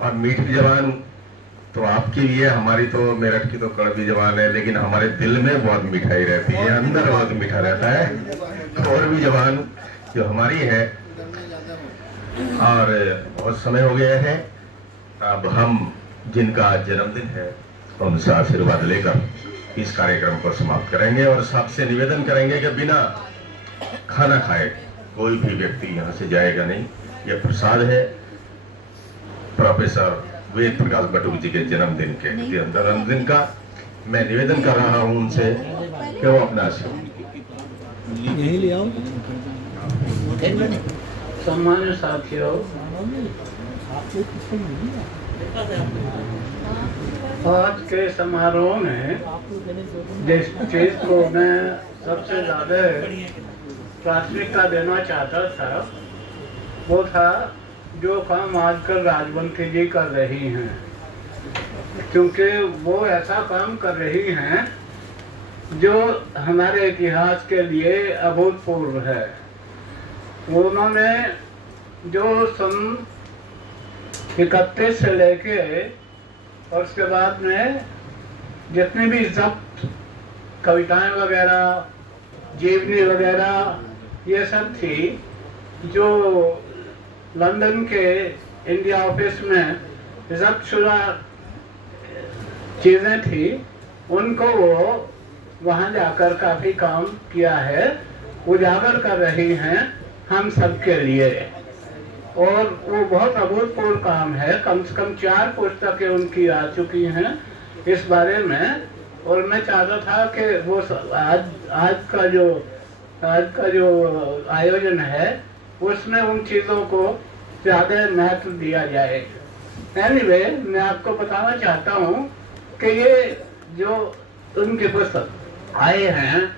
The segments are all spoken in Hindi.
और मीठी जबान तो आपकी भी है, हमारी तो मेरठ की तो कड़वी जबान है, लेकिन हमारे दिल में बहुत मिठाई रहती है, अंदर बहुत मीठा रहता है। और भी जबान जो हमारी है। और बहुत समय हो गया है, अब हम जिनका आज जन्मदिन है उनसे आशीर्वाद लेकर इस कार्यक्रम को समाप्त करेंगे और सबसे निवेदन करेंगे कि बिना खाना खाए कोई भी व्यक्ति यहाँ से जाएगा नहीं। यह प्रसाद है प्रोफेसर वेद प्रकाश बटुक जी के जन्मदिन के जन्मदिन का। मैं निवेदन कर रहा हूँ उनसे कि वो अपना यही ले आओ। सम्मानित साथियों, आज के समारोह में जिस चीज को मैं सबसे ज्यादा प्राथमिकता देना चाहता था वो था जो काम आजकल राजवंती जी कर रही हैं, क्योंकि वो ऐसा काम कर रही हैं जो हमारे इतिहास के लिए अभूतपूर्व है। उन्होंने जो सन 31 से लेके और उसके बाद में जितनी भी जब्त कविताएं वगैरह, जीवनी वगैरह ये सब थी, जो लंदन के इंडिया ऑफिस में जब्त शुदा चीज़ें थी, उनको वो वहाँ जाकर काफ़ी काम किया है, उजागर कर रही हैं हम सब के लिए। और वो बहुत अभूतपूर्व काम है। कम से कम 4 पुस्तकें उनकी आ चुकी हैं इस बारे में। और मैं चाहता था कि वो आज का जो आयोजन है उसमें उन चीज़ों को ज़्यादा महत्व दिया जाए। एनीवे, मैं आपको बताना चाहता हूँ कि ये जो उनके पुस्तक आए हैं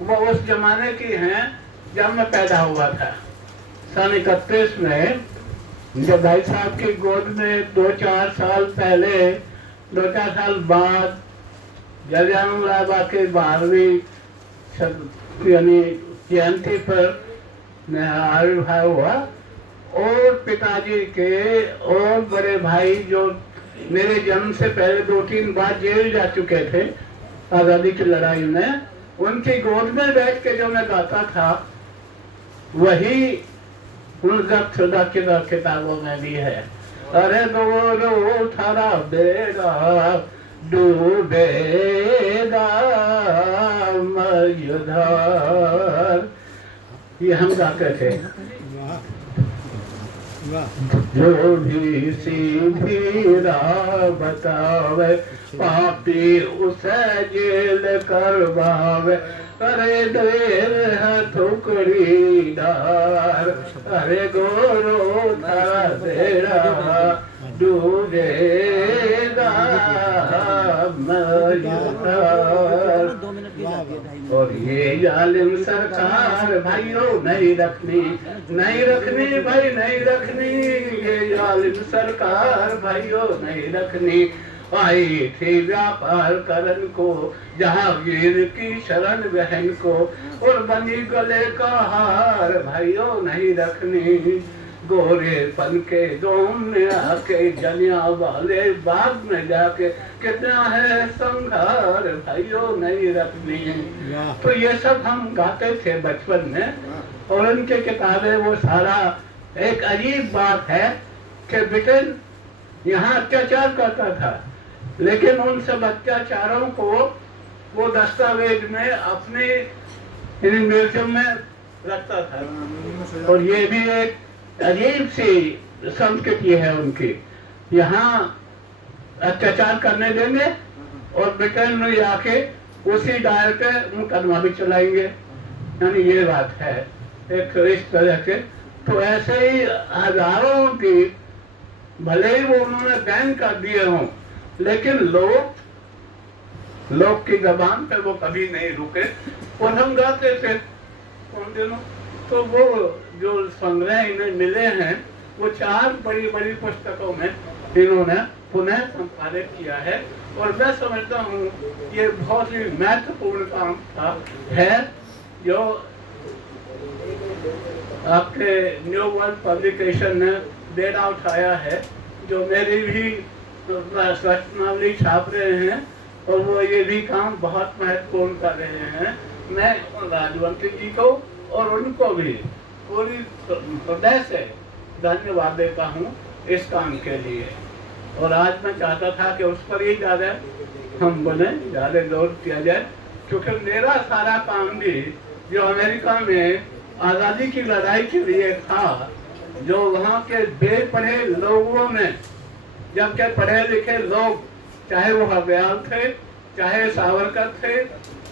वो उस जमाने की हैं जब मैं पैदा हुआ था। सन 31 में जब भाई साहब की गोद में 2-4 साल पहले, 2-4 साल बाद जलियांवाला बाग के 12वीं यानी जयंती पर आविर्भाव हुआ, और पिताजी के और बड़े भाई जो मेरे जन्म से पहले 2-3 बार जेल जा चुके थे आज़ादी की लड़ाई में, उनकी गोद में बैठ के जो मैं गाता था वही उन शुदा किताबों में भी है। अरे रो थारा बेड़ा डूबेगा मयुधार, ये हम गाते थे। जो भी सीधी राह बतावे पापी उसे जेल करवावे। अरे देर है ठुकड़ी डार, अरे गोरो थारा बेड़ा डूबेगा मयुधार। और ये जालिम सरकार भाइयों नहीं रखनी, नहीं रखनी भाई नहीं रखनी, ये जालिम सरकार भाइयों नहीं रखनी। आई थी व्यापार करन को जहांगीर की शरण बहन को, और बनी गले का हार भाइयों नहीं रखनी। गोरेपन के दोम में आके जलियांवाले बाग में जाके कितना है संघार भाइयों नहीं रखनी। तो ये सब हम गाते थे बचपन में, और उनके किताबें वो सारा। एक अजीब बात है कि ब्रिटेन यहाँ अत्याचार करता था, लेकिन उन सब अत्याचारों को वो दस्तावेज में अपने म्यूजियम में रखता था। और ये भी एक अजीब सी संस्कृति है उनकी। यहाँ अत्याचार करने देंगे और ब्रिटेन में आके उसी दायर पे मुकदमा भी चलाएंगे, यानी ये बात है एक इस तरह के। तो ऐसे ही हजारों की, भले ही वो उन्होंने बैन कर दिए हों, लेकिन लोग की जबान पे वो कभी नहीं रुके और हम गाते थे उन दिनों। तो वो जो संग्रह इन्हें मिले हैं वो 4 बड़ी बड़ी पुस्तकों में इन्होंने पुनः संपादित किया है, और मैं समझता हूँ ये बहुत ही महत्वपूर्ण काम था है जो आपके न्यू वर्ल्ड पब्लिकेशन ने डेटा उठाया है। जो मेरी भी रचनावली छाप रहे हैं और वो ये भी काम बहुत महत्वपूर्ण कर रहे हैं। मैं राजवंती जी को और उनको भी पूरी हृदय से धन्यवाद देता हूँ इस काम के लिए। और आज मैं चाहता था कि उस पर ही ज़्यादा हम बने, ज़्यादा जोर किया जाए, क्योंकि मेरा सारा काम भी जो अमेरिका में आज़ादी की लड़ाई के लिए था, जो वहाँ के बेपढ़े लोगों ने, जबकि पढ़े लिखे लोग, चाहे वो हरदयाल थे, चाहे सावरकर थे,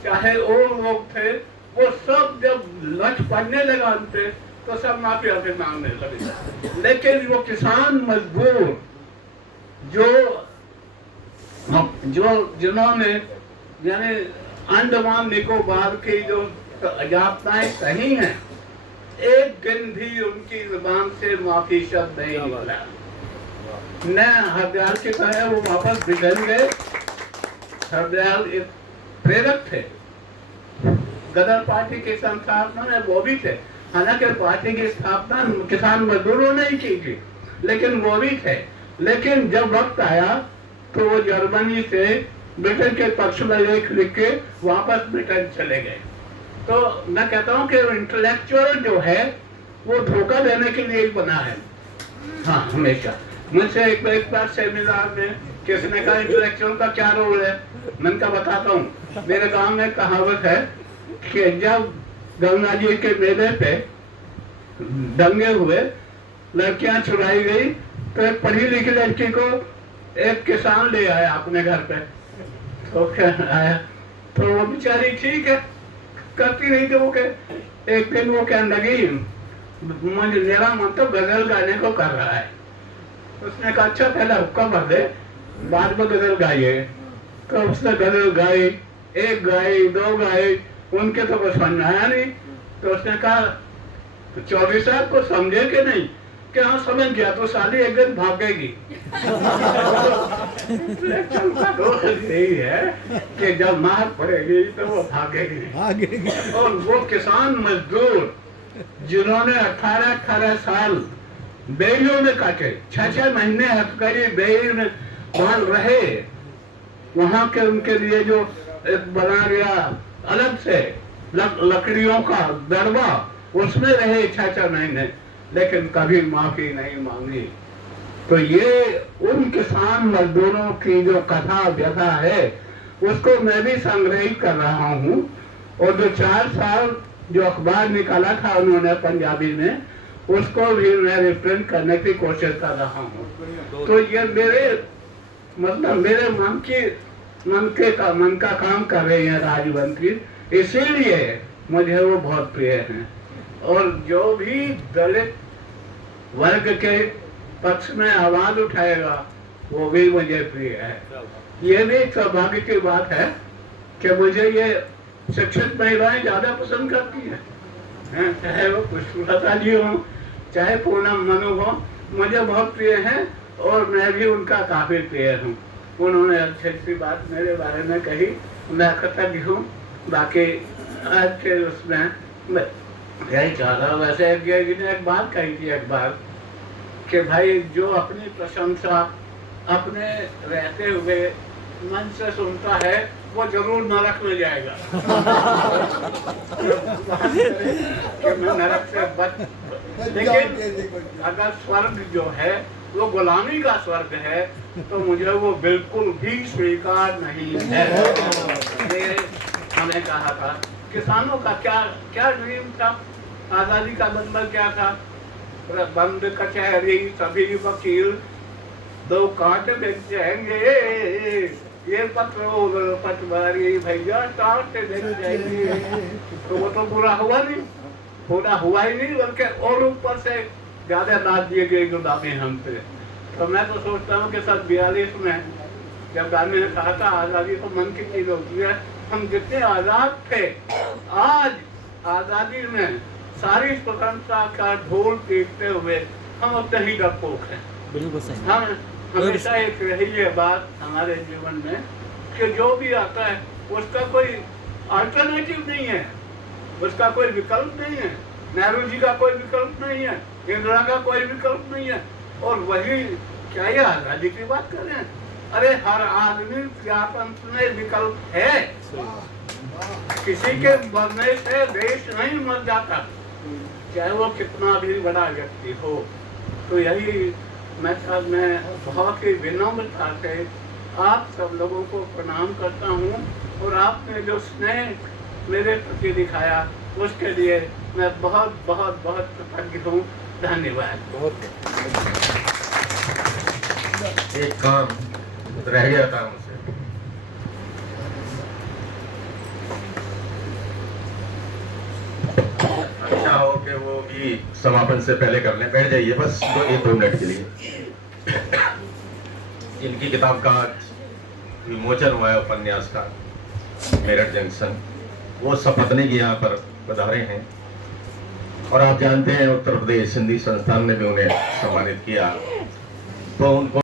चाहे और लोग थे, वो सब जब लठ पड़ने लगा उन पे तो सब माफी आफी मांगने लगे। लेकिन वो किसान मजदूर जो जिन्होंने यानी अंडमान निकोबार की जो यातनाएं सही हैं, एक दिन भी उनकी जुबान से माफी शब्द नहीं निकला। न हरदयाल की तरह वो वापस बिगड़ गए। हरदयाल एक प्रेरक थे, गदर पार्टी के संस्थापना में वो भी थे। हालांकि पार्टी की स्थापना किसान मजदूरों ने ही की थी, लेकिन वो भी थे। लेकिन जब वक्त आया तो वो जर्मनी से ब्रिटेन के पक्ष में लेख लिख के वापस ब्रिटेन चले गए। तो मैं कहता हूँ कि इंटेलेक्चुअल जो है वो धोखा देने के लिए ही बना है। हाँ, हमेशा मुझसे एक बार सेमिनार में किसी ने कहा इंटेलेक्चुअल का क्या रोल है। मैंने कहा बताता हूँ। मेरे गांव में कहावत है कि जब गंगा जी के मेले पे दंगे हुए, लड़कियां छुड़ाई गई, तो एक पढ़ी लिखी लड़की को एक किसान ले आया अपने घर पे। तो आया तो वो बेचारी ठीक है, करती रही। तो वो एक दिन वो कहने लगी, मेरा मन तो गजल गाने को कर रहा है। उसने कहा अच्छा पहले हुक्का भर दे, बाद में गजल गाइए। तो उसने गजल गाई, एक गाई, दो गाई, उनके तो कुछ समझ आया नहीं। तो उसने कहा चौधरी साहब को समझे कि नहीं? कि हाँ समझ गया। तो साली एक दिन भागेगी। यही है कि जब मार पड़ेगी तो वो भागेगी। और वो किसान मजदूर जिन्होंने 18-18 साल बेड़ियों में काटे, 6-6 महीने हथकड़ी बेड़ी में वहां रहे, वहां के उनके लिए जो एक बना गया अलग से लकड़ियों का दरबा, उसमें रहे 6-6 महीने, लेकिन कभी माफी नहीं मांगी। तो ये उन किसान मजदूरों की जो कथा व्यथा है उसको मैं भी संग्रहित कर रहा हूँ। और जो 4 साल जो अखबार निकाला था उन्होंने पंजाबी में, उसको भी मैं रिप्रिंट करने की कोशिश कर रहा हूँ। तो ये मेरे मतलब मेरे मन का काम कर रहे हैं राजवंती, इसीलिए मुझे वो बहुत प्रिय हैं। और जो भी दलित वर्ग के पक्ष में आवाज उठाएगा वो भी मुझे प्रिय है। ये भी सौभाग्य की बात है कि मुझे ये शिक्षित महिलाएं ज्यादा पसंद करती हैं, चाहे वो पुष्पलता जी हो, चाहे पूनम मनु हो, मुझे बहुत प्रिय हैं और मैं भी उनका काफी प्रिय हूँ। उन्होंने अच्छी अच्छी बात मेरे बारे में कही, मैं कृतज्ञ हूँ। बाकी आज के उसमें यही चाह रहा हूँ। वैसे एक बात कही थी एक बार कि भाई जो अपनी प्रशंसा अपने रहते हुए मन से सुनता है वो जरूर नरक में जाएगा। कि मैं नरक से बच, लेकिन अगर स्वर्ग जो है वो गुलामी का स्वर्ग है तो मुझे वो बिल्कुल भी स्वीकार नहीं है। हमने कहा था किसानों का क्या ड्रीम था, आजादी का मतलब क्या था? बंद कचहरी सभी वकील 2 कांट बिक जाएंगे, ये पटवारी भैया कांट बिक जाएंगे। तो वो तो पूरा हुआ नहीं, पूरा हुआ ही नहीं, बल्कि और ऊपर से ज्यादा दाद दिए गए गुलामी हम पे। तो मैं तो सोचता हूँ कि 42 में जब गांधी ने कहा था आजादी तो मन की चीज होती है, हम जितने आजाद थे, आज आजादी में सारी स्वतंत्रता का ढोल पीटते हुए हम उतने ही डरपोक हैं। बिल्कुल सही। हम हमेशा एक रही है बात हमारे जीवन में कि जो भी आता है उसका कोई अल्टरनेटिव नहीं है, उसका कोई विकल्प नहीं है। नेहरू जी का कोई विकल्प नहीं है, इंदिरा का कोई विकल्प नहीं है। और वही क्या ये आजादी की बात कर रहे हैं? अरे हर आदमी प्रजातंत्र में विकल्प है, किसी के मरने से देश नहीं मर जाता, चाहे वो कितना भी बड़ा व्यक्ति हो। तो यही मैं बहुत ही विनम्रता से आप सब लोगों को प्रणाम करता हूँ, और आपने जो स्नेह मेरे प्रति दिखाया उसके लिए मैं बहुत बहुत बहुत कृतज्ञ हूँ। धन्यवाद। एक काम रह गया था मुझसे। अच्छा हो कि वो भी समापन से पहले कर लें। बैठ जाइए बस 1-2 मिनट के लिए। इनकी किताब का विमोचन हुआ है, उपन्यास का, मेरठ जंक्शन। वो सपत्नीक यहाँ पर पधारे हैं, और आप जानते हैं उत्तर प्रदेश हिंदी संस्थान ने भी उन्हें सम्मानित किया, तो उनको